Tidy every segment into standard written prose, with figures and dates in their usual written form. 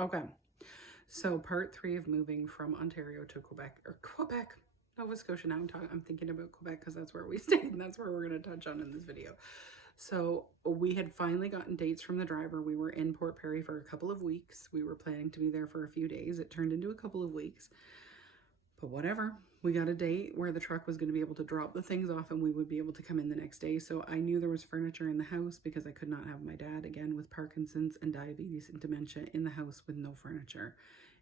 Okay, so part 3 of moving from Ontario to Quebec, Nova Scotia. Now I'm thinking about Quebec because that's where we stayed and that's where we're going to touch on in this video. So we had finally gotten dates from the driver. We were in Port Perry for a couple of weeks. We were planning to be there for a few days. It turned into a couple of weeks, but whatever. We got a date where the truck was going to be able to drop the things off and we would be able to come in the next day. So I knew there was furniture in the house because I could not have my dad, again, with Parkinson's and diabetes and dementia, in the house with no furniture.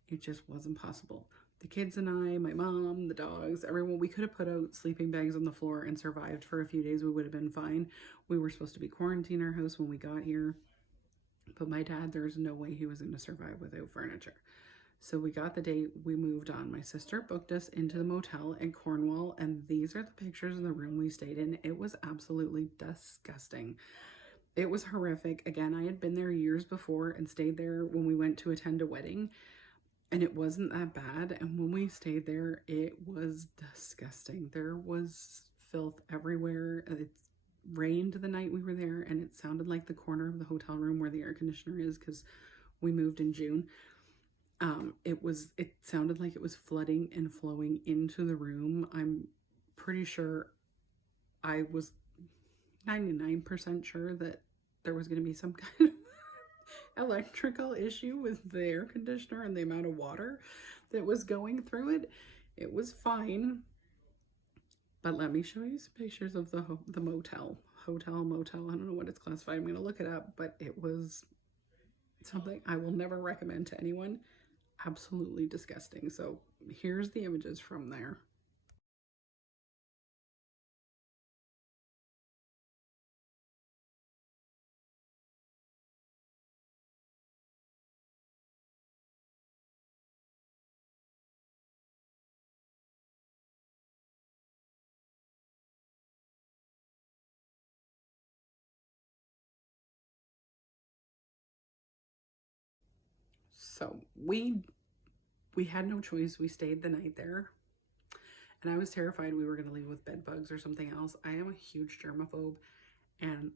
It just wasn't possible. The kids and I, my mom, the dogs, everyone, we could have put out sleeping bags on the floor and survived for a few days. We would have been fine. We were supposed to be quarantining our house when we got here. But my dad, there's no way he was going to survive without furniture. So we got the date, we moved on. My sister booked us into the motel in Cornwall, and these are the pictures of the room we stayed in. It was absolutely disgusting. It was horrific. Again, I had been there years before and stayed there when we went to attend a wedding, and it wasn't that bad. And when we stayed there, it was disgusting. There was filth everywhere. It rained the night we were there, and it sounded like the corner of the hotel room where the air conditioner is, because we moved in June. It sounded like it was flooding and flowing into the room. I'm pretty sure, I was 99% sure that there was going to be some kind of electrical issue with the air conditioner and the amount of water that was going through it. It was fine. But let me show you some pictures of the motel. Motel. I don't know what it's classified. I'm going to look it up, but it was something I will never recommend to anyone. Absolutely disgusting. So here's the images from there. So we had no choice. We stayed the night there. And I was terrified we were going to leave with bed bugs or something else. I am a huge germaphobe, and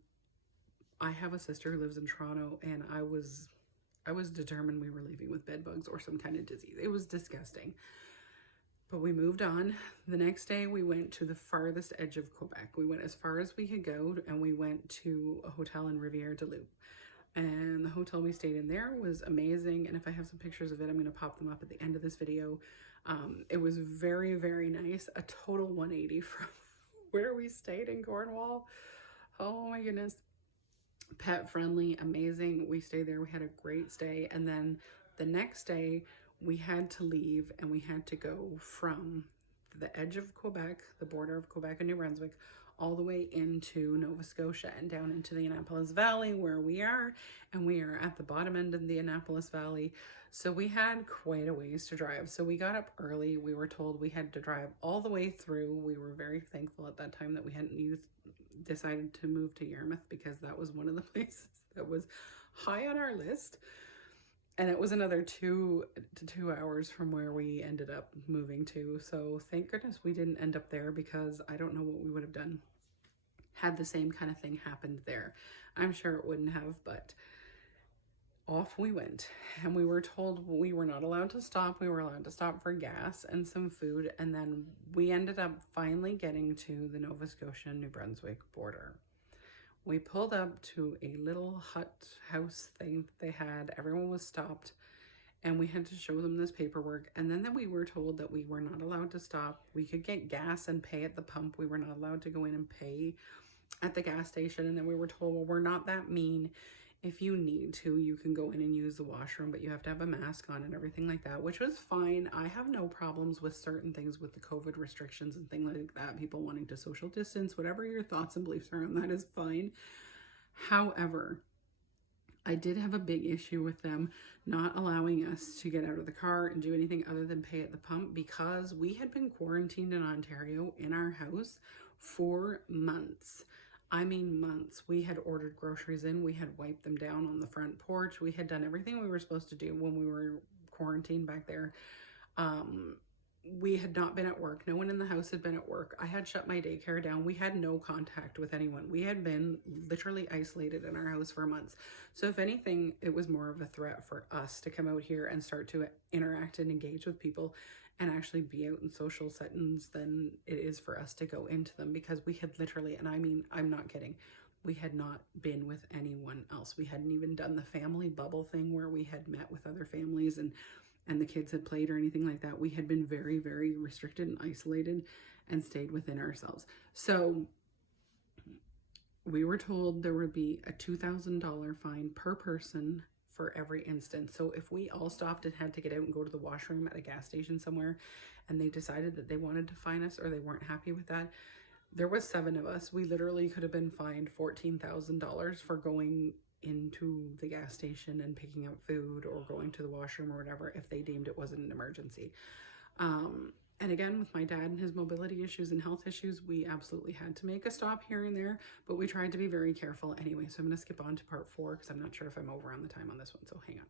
I have a sister who lives in Toronto, and I was determined we were leaving with bed bugs or some kind of disease. It was disgusting. But we moved on. The next day we went to the farthest edge of Quebec. We went as far as we could go, and we went to a hotel in Rivière-du-Loup. And the hotel we stayed in there was amazing. And if I have some pictures of it, I'm going to pop them up at the end of this video. It was very, very nice. A total 180 from where we stayed in Cornwall. Oh my goodness. Pet friendly, amazing. We stayed there. We had a great stay. And then the next day we had to leave, and we had to go from the edge of Quebec, the border of Quebec and New Brunswick, all the way into Nova Scotia and down into the Annapolis Valley where we are, and we are at the bottom end of the Annapolis Valley. So we had quite a ways to drive. So we got up early. We were told we had to drive all the way through. We were very thankful at that time that we hadn't decided to move to Yarmouth, because that was one of the places that was high on our list. And it was another 2 to 2 hours from where we ended up moving to. So thank goodness we didn't end up there, because I don't know what we would have done had the same kind of thing happened there. I'm sure it wouldn't have, but off we went. And we were told we were not allowed to stop. We were allowed to stop for gas and some food. And then we ended up finally getting to the Nova Scotia New Brunswick border. We pulled up to a little hut house thing they had. Everyone was stopped, and we had to show them this paperwork. And then we were told that we were not allowed to stop. We could get gas and pay at the pump. We were not allowed to go in and pay at the gas station. And then we were told, well, we're not that mean. If you need to, you can go in and use the washroom, but you have to have a mask on and everything like that, which was fine. I have no problems with certain things with the COVID restrictions and things like that. People wanting to social distance, whatever your thoughts and beliefs are on that is fine. However, I did have a big issue with them not allowing us to get out of the car and do anything other than pay at the pump, because we had been quarantined in Ontario in our house for months. I mean months. We had ordered groceries in. We had wiped them down on the front porch. We had done everything we were supposed to do when we were quarantined back there. we had not been at work. No one in the house had been at work. I had shut my daycare down. We had no contact with anyone. We had been literally isolated in our house for months. So if anything, it was more of a threat for us to come out here and start to interact and engage with people and actually be out in social settings than it is for us to go into them, because we had literally, and I mean, I'm not kidding, we had not been with anyone else. We hadn't even done the family bubble thing where we had met with other families and the kids had played or anything like that. We had been very, very restricted and isolated and stayed within ourselves. So we were told there would be a $2,000 fine per person for every instance. So if we all stopped and had to get out and go to the washroom at a gas station somewhere and they decided that they wanted to fine us or they weren't happy with that, there was 7 of us. We literally could have been fined $14,000 for going into the gas station and picking up food or going to the washroom or whatever if they deemed it wasn't an emergency. And again, with my dad and his mobility issues and health issues, we absolutely had to make a stop here and there, but we tried to be very careful anyway. So I'm going to skip on to part 4 because I'm not sure if I'm over on the time on this one. So hang on.